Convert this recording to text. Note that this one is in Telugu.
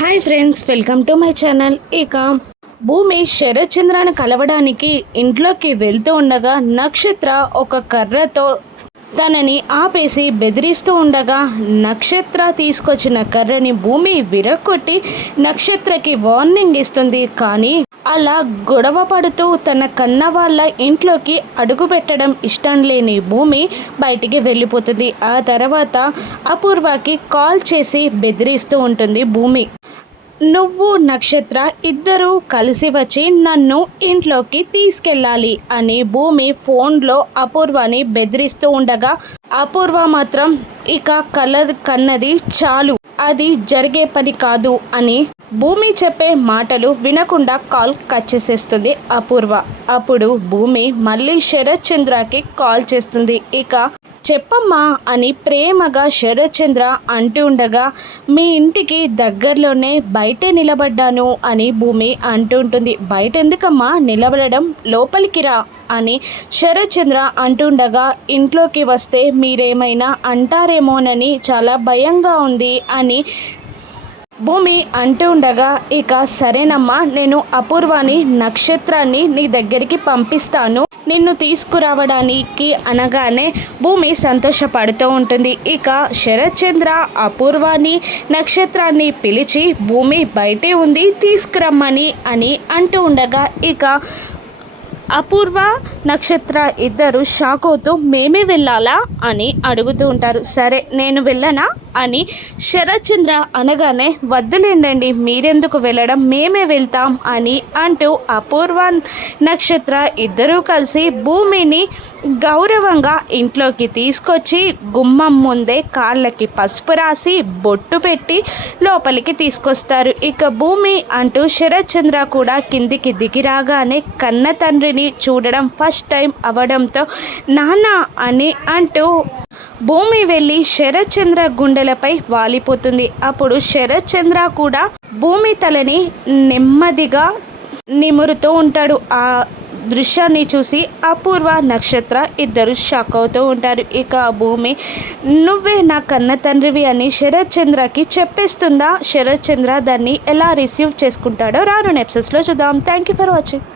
Hi friends, welcome to my channel. ఇక భూమి శరత్ చంద్రను కలవడానికి ఇంట్లోకి వెళ్తూ ఉండగా నక్షత్ర ఒక కర్రతో తనని ఆపేసి బెదిరిస్తూ ఉండగా నక్షత్ర తీసుకొచ్చిన కర్రని భూమి విరగొట్టి నక్షత్రకి వార్నింగ్ ఇస్తుంది. కానీ అలా గొడవ పడుతూ తన కన్న వాళ్ళ ఇంట్లోకి అడుగు పెట్టడం ఇష్టం లేని భూమి బయటికి వెళ్ళిపోతుంది. ఆ తర్వాత అపూర్వకి కాల్ చేసి బెదిరిస్తూ ఉంటుంది భూమి. నువ్వు నక్షత్ర ఇద్దరూ కలిసి వచ్చి నన్ను ఇంట్లోకి తీసుకెళ్ళాలి అని భూమి ఫోన్లో అపూర్వని బెదిరిస్తూ ఉండగా అపూర్వ మాత్రం ఇక కన్నది చాలు, అది జరిగే పని కాదు అని భూమి చెప్పే మాటలు వినకుండా కాల్ కట్ చేసేస్తుంది అపూర్వ. అప్పుడు భూమి మళ్ళీ శరత్ చంద్రకి కాల్ చేస్తుంది. ఇక చెప్పమ్మా అని ప్రేమగా శరత్ చంద్ర అంటూ ఉండగా మీ ఇంటికి దగ్గరలోనే బయటే నిలబడ్డాను అని భూమి అంటూ ఉంటుంది. బయట ఎందుకమ్మా నిలబడడం, లోపలికి రా అని శరత్ చంద్ర అంటుండగా ఇంట్లోకి వస్తే మీరేమైనా అంటారేమోనని చాలా భయంగా ఉంది అని భూమి అంటూ ఉండగా ఇక సరేనమ్మా, నేను అపూర్వాని నక్షత్రాన్ని నీ దగ్గరికి పంపిస్తాను నిన్ను తీసుకురావడానికి అనగానే భూమి సంతోషపడుతూ ఉంటుంది. ఇక శరత్ చంద్ర అపూర్వాని నక్షత్రాన్ని పిలిచి భూమి బయటే ఉంది తీసుకురమ్మని అని అంటూ ఉండగా ఇక అపూర్వ నక్షత్ర ఇద్దరు షాక్ అవుతూ మేమే వెళ్ళాలా అని అడుగుతూ ఉంటారు. సరే నేను వెళ్ళనా అని శరత్ చంద్ర అనగానే వద్దులేండి, మీరెందుకు వెళ్ళడం, మేమే వెళ్తాం అని అంటూ అపూర్వ నక్షత్ర ఇద్దరూ కలిసి భూమిని గౌరవంగా ఇంట్లోకి తీసుకొచ్చి గుమ్మం ముందే కాళ్ళకి పసుపు రాసి బొట్టు పెట్టి లోపలికి తీసుకొస్తారు. ఇక భూమి అంటూ శరత్ చంద్ర కూడా కిందికి దిగిరాగానే కన్న తండ్రిని చూడడం ఫస్ట్ టైం అవడంతో నాన్న అని అంటూ భూమి వెళ్ళి శరత్ చంద్ర గుండెలపై వాలిపోతుంది. అప్పుడు శరత్ చంద్ర కూడా భూమి తలని నెమ్మదిగా నిమురుతూ ఉంటాడు. ఆ దృశ్యాన్ని చూసి అపూర్వ నక్షత్ర ఇద్దరు షాక్ అవుతూ ఉంటారు. ఇక భూమి నువ్వే నా కన్న తండ్రివి అని శరత్ చంద్రకి చెప్పేస్తుందా. శరత్ చంద్ర దాన్ని ఎలా రిసీవ్ చేసుకుంటాడో రాను ఎపిసోడ్స్లో చూద్దాం. Thank you for watching.